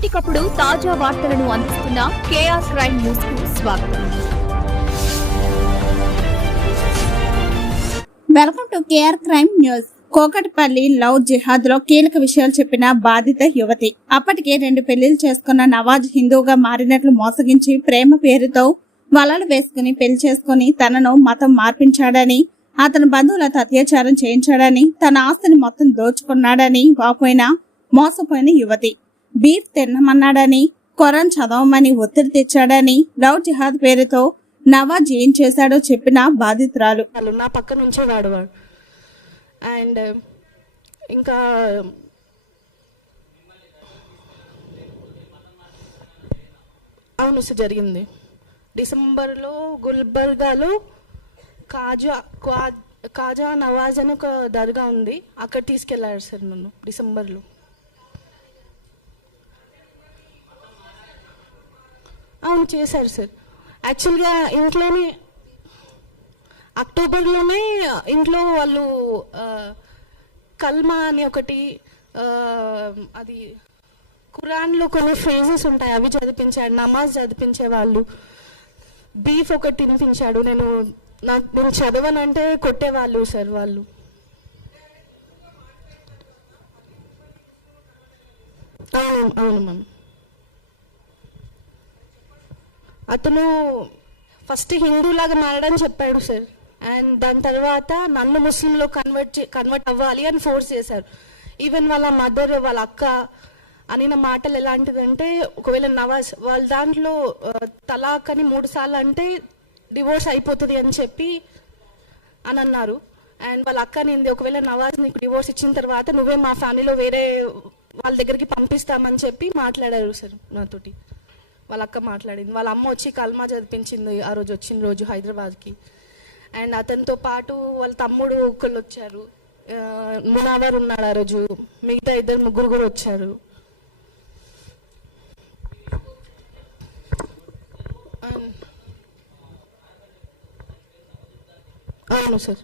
ఎప్పటికప్పుడు తాజా వార్తలను అందిస్తున్న కేఆర్ క్రైమ్ న్యూస్ కు స్వాగతం. Welcome to KR crime news. Kukatpally love జిహాద్ లో కీలక విషయాలు చెప్పిన బాధిత యువతి. అప్పటికే 2 పెళ్లిళ్లు చేసుకున్న నవాజ్ హిందూగా మారినట్లు మోసగించి ప్రేమ పేరుతో వలలు వేసుకుని పెళ్లి చేసుకుని తనను మతం మార్పించాడని, అతని బంధువులతో అత్యాచారం చేయించాడని, తన ఆస్తిని మొత్తం దోచుకున్నాడని వాపోయిన మోసపోయిన యువతి. బీఫ్ తినమన్నాడని, ఖురాన్ చదవమని ఒత్తిడి తెచ్చాడని, లవ్ జిహాద్ పేరుతో నవాజ్ ఏం చేశాడో చెప్పిన బాధితురాలు. నా పక్క నుంచే వాడు అండ్ ఇంకా అవును సార్, జరిగింది. డిసెంబర్లో గుల్బర్గాలో కాజా నవాజ్ అని ఒక దర్గా ఉంది, అక్కడ తీసుకెళ్లారు సార్ నన్ను డిసెంబర్లో. అవును చేశారు సార్. యాక్చువల్గా ఇంట్లోనే అక్టోబర్లోనే ఇంట్లో వాళ్ళు కల్మా అని ఒకటి, అది ఖురాన్లో కొన్ని ఫ్రేజెస్ ఉంటాయి, అవి చదివించాడు, నమాజ్ చదివించేవాళ్ళు, బీఫ్ ఒకటి తినిపించాడు. నేను చదవనంటే కొట్టేవాళ్ళు సార్ వాళ్ళు. అవును మ్యామ్. అతను ఫస్ట్ హిందూలాగా మారడం చెప్పాడు సార్, అండ్ దాని తర్వాత నన్ను ముస్లింలో కన్వర్ట్ అవ్వాలి అని ఫోర్స్ చేశారు. ఈవెన్ వాళ్ళ మదర్, వాళ్ళ అక్క అనిన మాటలు ఎలాంటిదంటే, ఒకవేళ నవాజ్ వాళ్ళ దాంట్లో తలాక్ అని 3 సార్లు అంటే డివోర్స్ అయిపోతుంది అని చెప్పి అని అన్నారు. అండ్ వాళ్ళ అక్క నింది, ఒకవేళ నవాజ్ నీకు డివోర్స్ ఇచ్చిన తర్వాత నువ్వే మా ఫ్యామిలీలో వేరే వాళ్ళ దగ్గరికి పంపిస్తామని చెప్పి మాట్లాడారు సార్ నాతోటి. వాళ్ళ అక్క మాట్లాడింది, వాళ్ళ అమ్మ వచ్చి కల్మా చదివించింది ఆ రోజు, వచ్చిన రోజు హైదరాబాద్కి. అండ్ అతనితో పాటు వాళ్ళ తమ్ముడు ఒకళ్ళు వచ్చారు, మునావర్ ఉన్నాడు ఆ రోజు, మిగతా 2-3 కూడా వచ్చారు. అవును సార్.